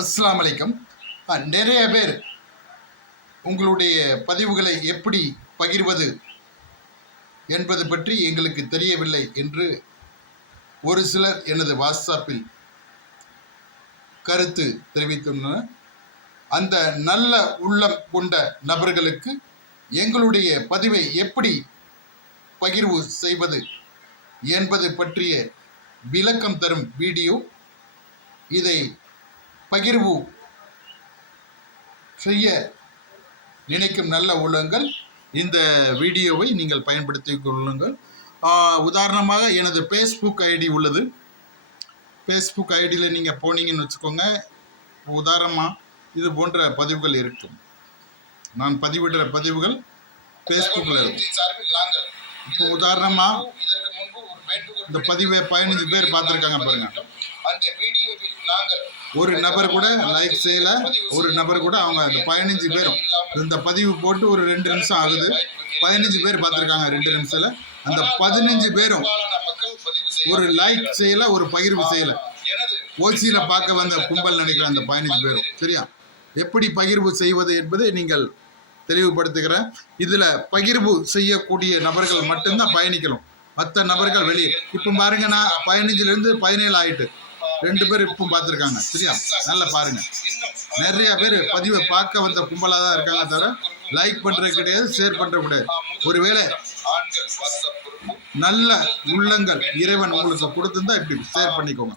அஸ்ஸலாமு அலைக்கும். நிறைய பேர் உங்களுடைய பதிவுகளை எப்படி பகிர்வது என்பது பற்றி எங்களுக்கு தெரியவில்லை என்று ஒரு சிலர் எனது வாட்ஸ்அப்பில் கருத்து தெரிவித்துள்ளனர். அந்த நல்ல உள்ளம் கொண்ட நபர்களுக்கு எங்களுடைய பதிவை எப்படி பகிர்வு செய்வது என்பது பற்றிய விளக்கம் தரும் வீடியோ. இதை பகிர்வு செய்ய நினைக்கும் நல்ல உள்ளங்கள் இந்த வீடியோவை நீங்கள் பயன்படுத்திக் கொள்ளுங்கள். உதாரணமாக எனது ஃபேஸ்புக் ஐடி உள்ளது. ஃபேஸ்புக் ஐடியில் நீங்கள் போனீங்கன்னு வச்சுக்கோங்க. உதாரணமாக இது போன்ற பதிவுகள் இருக்கும். நான் பதிவிடுற பதிவுகள் ஃபேஸ்புக்கில் இருக்கும். இப்போ உதாரணமாக இந்த பதிவை 15 பேர் பார்த்துருக்காங்க பாருங்க. ஒரு நபர் கூட லைக் செய்யல, ஒரு நபர் கூட அவங்க அந்த 15 பேரும் இந்த பதிவு போட்டு ஒரு 2 நிமிஷம் ஆகுது. 15 பேர் பார்த்துருக்காங்க 2 நிமிஷத்துல. அந்த 15 பேரும் ஒரு லைக் செய்யல, ஒரு பகிர்வு செய்யல. ஓசியில பார்க்க வந்த கும்பல் நினைக்கிறேன் அந்த 15 பேரும். சரியா? எப்படி பகிர்வு செய்வது என்பதை நீங்கள் தெளிவுபடுத்துகிறேன். இதுல பகிர்வு செய்யக்கூடிய நபர்கள் மட்டும்தான் பயணிக்கணும். மற்ற நபர்கள் வெளியே. இப்போ பாருங்க, நான் 15லேருந்து 17 ஆயிட்டு 2 பேர் இப்போ பார்த்துருக்காங்க. சரியா? நல்லா பாருங்க. நிறைய பேர் பதிவை பார்க்க வந்த கும்பலாக தான் இருக்காங்க, தவிர லைக் பண்ணுறது கிடையாது, ஷேர் பண்ணுறது கிடையாது. ஒருவேளை நல்ல உள்ளங்கள் இறைவன் உங்களுக்கு கொடுத்துருந்தா இப்படி ஷேர் பண்ணிக்கோங்க.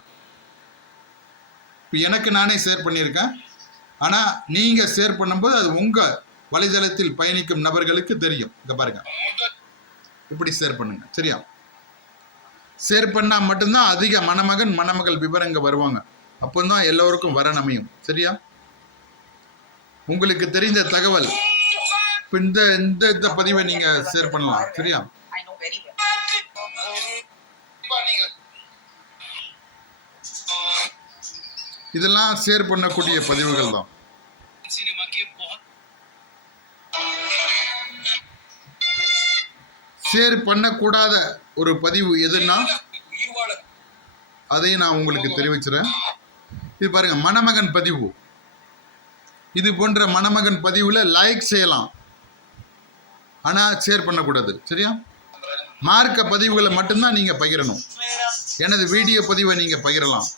இப்போ எனக்கு நானே ஷேர் பண்ணியிருக்கேன். ஆனால் நீங்கள் ஷேர் பண்ணும்போது அது உங்கள் வலைதளத்தில் பயணிக்கும் நபர்களுக்கு தெரியும். இங்கே பாருங்க, இப்படி ஷேர் பண்ணுங்க. சரியா? ஷேர் பண்ணால் மட்டும்தான் அதிக மணமகன் மணமகள் விவரங்க வருவாங்க. அப்போ தான் எல்லோருக்கும் வரன் அமையும். சரியா? உங்களுக்கு தெரிந்த தகவல் இந்த இந்த பதிவை நீங்க ஷேர் பண்ணலாம். சரியா? இதெல்லாம் ஷேர் பண்ணக்கூடிய பதிவுகள் தான். ஷேர் பண்ணக்கூடாத ஒரு பதிவு எதுன்னா அதையும் நான் உங்களுக்கு தெரிவிச்சுறேன். இது பாருங்க, மணமகன் பதிவு. இது போன்ற மணமகன் பதிவுல லைக் செய்யலாம், ஆனா ஷேர் பண்ணக்கூடாது. சரியா? மார்க்க பதிவுகளை மட்டும்தான் நீங்க பகிரணும். எனது வீடியோ பதிவை நீங்க பகிரலாம்,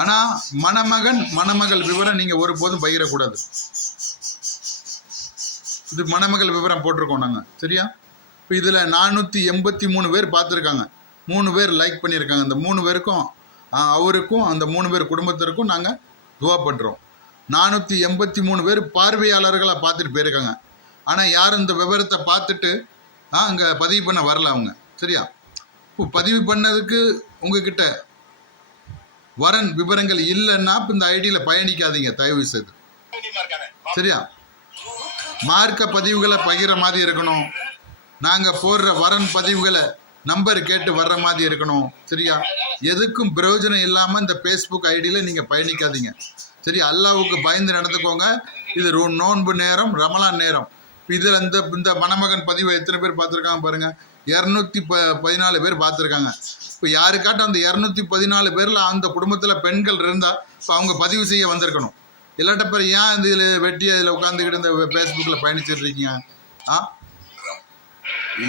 ஆனா மணமகன் மணமகள் விவரம் நீங்க ஒருபோதும் பகிரக்கூடாது. இது மணமகள் விவரம் போட்டிருக்கோம் நாங்க. சரியா? இப்போ இதில் 483 பேர் பார்த்துருக்காங்க, 3 பேர் லைக் பண்ணியிருக்காங்க. அந்த 3 பேருக்கும் அவருக்கும் அந்த 3 பேர் குடும்பத்திற்கும் நாங்கள் துவா பண்ணுறோம். 483 பேர் பார்வையாளர்களாக பார்த்துட்டு போயிருக்காங்க. ஆனால் யாரும் இந்த விவரத்தை பார்த்துட்டு அங்கே பதிவு பண்ண வரல அவங்க. சரியா? இப்போ பதிவு பண்ணதுக்கு உங்ககிட்ட வரன் விவரங்கள் இல்லைன்னா இப்போ இந்த ஐடியில் பயணிக்காதீங்க, தயவு செய்து. சரியா? மார்க்க பதிவுகளை பகிர மாதிரி இருக்கணும். நாங்கள் போடுற வரன் பதிவுகளை நம்பர் கேட்டு வர்ற மாதிரி இருக்கணும். சரியா? எதுக்கும் பிரயோஜனம் இல்லாமல் இந்த ஃபேஸ்புக் ஐடியில் நீங்கள் பயணிக்காதீங்க. சரி? அல்லாவுக்கு பயந்து நடந்துக்கோங்க. இது நோன்பு நேரம், ரமலான் நேரம். இதில் இந்த மணமகன் பதிவை எத்தனை பேர் பார்த்துருக்காங்க பாருங்கள். 214 பேர் பார்த்துருக்காங்க. இப்போ யாருக்காட்டும் அந்த 214 பேரில் அந்த குடும்பத்தில் பெண்கள் இருந்தால் இப்போ அவங்க பதிவு செய்ய வந்திருக்கணும். இல்லாட்ட பேர் ஏன் இந்த இதில் வெட்டியாக இதில் உட்காந்துக்கிட்டு இந்த ஃபேஸ்புக்கில் பயணிச்சுட்டு இருக்கீங்க?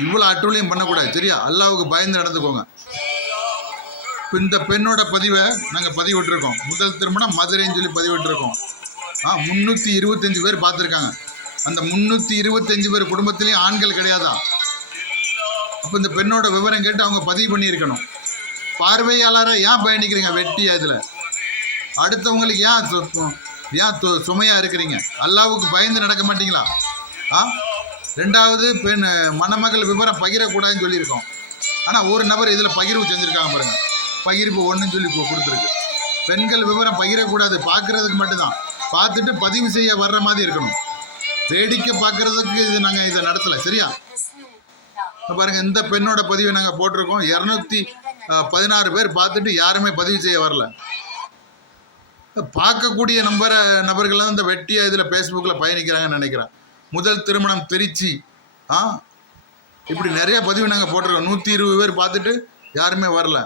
இவ்வளோ அட்டூழியம் பண்ணக்கூடாது. சரியா? அல்லாவுக்கு பயந்து நடந்துக்கோங்க. இப்போ இந்த பெண்ணோட பதிவை நாங்கள் பதிவிட்டுருக்கோம். முதல் திருமணம் மதுரைன்னு சொல்லி பதிவிட்டுருக்கோம். 325 பேர் பார்த்துருக்காங்க. அந்த 325 பேர் குடும்பத்திலையும் ஆண்கள் கிடையாதா? அப்போ இந்த பெண்ணோட விவரம் கேட்டு அவங்க பதிவு பண்ணியிருக்கணும். பார்வையாளரை ஏன் பயணிக்கிறீங்க வெட்டியா? இதில் அடுத்தவங்களுக்கு ஏன் சுமையாக இருக்கிறீங்க? அல்லாவுக்கு பயந்து நடக்க மாட்டீங்களா? ரெண்டாவது, பெண் மணமகள் விவரம் பகிரக்கூடாதுன்னு சொல்லியிருக்கோம். ஆனால் ஒரு நபர் இதில் பகிர்வு செஞ்சுருக்காங்க பாருங்கள். பகிர்வு 1ன்னு சொல்லி கொடுத்துருக்கு. பெண்கள் விவரம் பகிரக்கூடாது, பார்க்குறதுக்கு மட்டும்தான். பார்த்துட்டு பதிவு செய்ய வர்ற மாதிரி இருக்கணும். வேடிக்கை பார்க்குறதுக்கு இது நாங்கள் இதை நடத்தலை. சரியா? பாருங்கள், இந்த பெண்ணோட பதிவை நாங்கள் போட்டிருக்கோம். 216 பேர் பார்த்துட்டு யாருமே பதிவு செய்ய வரல. பார்க்கக்கூடிய நபர்கள் தான் இந்த வெட்டியாக இதில் ஃபேஸ்புக்கில் பயணிக்கிறாங்கன்னு நினைக்கிறேன். முதல் திருமணம் திருச்சி, இப்படி நிறைய பதிவு நாங்கள் போட்டிருக்கோம். 120 பேர் பார்த்துட்டு யாருமே வரல.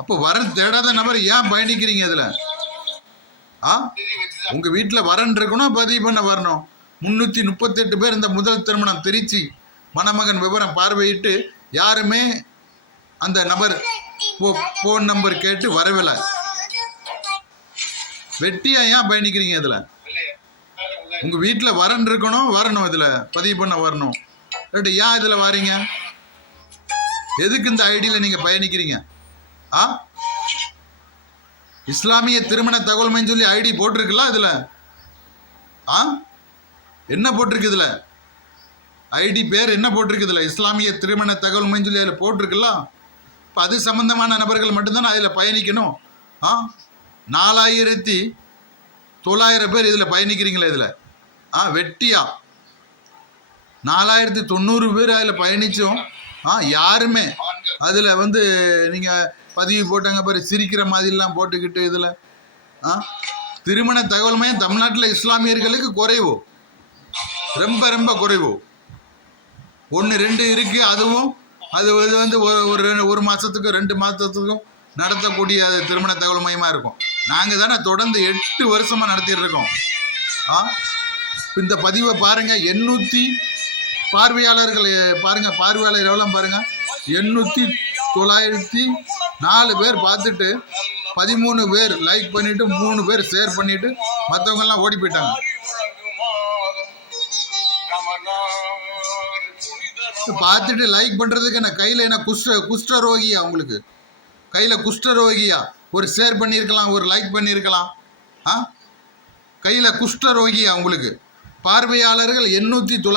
அப்போ வர தேடாத நபர் ஏன் பயணிக்கிறீங்க? இதில் ஆ உங்கள் வீட்டில் வரன் இருக்கணும், பதிவு பண்ண வரணும். 338 பேர் இந்த முதல் திருமணம் திருச்சி மணமகன் விவரம் பார்வையிட்டு யாருமே அந்த நபர் ஃபோன் நம்பர் கேட்டு வரவில்லை. வெட்டியா ஏன் பயணிக்கிறீங்க இதில்? உங்கள் வீட்டில் வரன் இருக்கணும், வரணும், இதில் பதிவு பண்ண வரணும். இல்லாட்டி ஏன் இதில் வாரீங்க? எதுக்கு இந்த ஐடியில் நீங்கள் பயணிக்கிறீங்க? ஆ இஸ்லாமிய திருமண தகவல் மையம் சொல்லி ஐடி போட்டிருக்குல்ல இதில்? ஆ என்ன போட்டிருக்கு இதில்? ஐடி பேர் என்ன போட்டிருக்கு இதில்? இஸ்லாமிய திருமண தகவல் மையம் சொல்லி அதில் போட்டிருக்குல்ல? இப்போ அது சம்பந்தமான நபர்கள் மட்டும்தான் அதில் பயணிக்கணும். 4900 பேர் இதில் பயணிக்கிறீங்களா இதில்? வெட்டியா 4090 பேர் அதில் பயணித்தோம். யாருமே அதில் நீங்கள் பதிவு போட்டாங்க பாரு, சிரிக்கிற மாதிரிலாம் போட்டுக்கிட்டு இதில் திருமண தகவல் மையம் தமிழ்நாட்டில் இஸ்லாமியர்களுக்கு குறைவு, ரொம்ப ரொம்ப குறைவு. 1-2 இருக்குது. அதுவும் அது ஒரு மாதத்துக்கும் 2 மாதத்துக்கும் நடத்தக்கூடிய திருமண தகவல் மையமாக இருக்கும். நாங்கள் தானே தொடர்ந்து 8 வருஷமாக நடத்திட்டு இருக்கோம். இந்த பதிவை பாருங்கள். 800 பார்வையாளர்கள் பாருங்கள். பார்வையாளர் எவ்வளோ பாருங்கள். 800,904 பேர் பார்த்துட்டு 13 பேர் லைக் பண்ணிவிட்டு 3 பேர் ஷேர் பண்ணிவிட்டு மற்றவங்கெல்லாம் ஓடி போயிட்டாங்க. பார்த்துட்டு லைக் பண்ணுறதுக்கு என்ன கையில் என்ன குஷ்டரோகியா? உங்களுக்கு கையில் குஷ்டரோகியா? ஒரு ஷேர் பண்ணியிருக்கலாம், ஒரு லைக் பண்ணியிருக்கலாம். கையில் குஷ்டரோகியா உங்களுக்கு? பார்வையாளர்கள் 800,900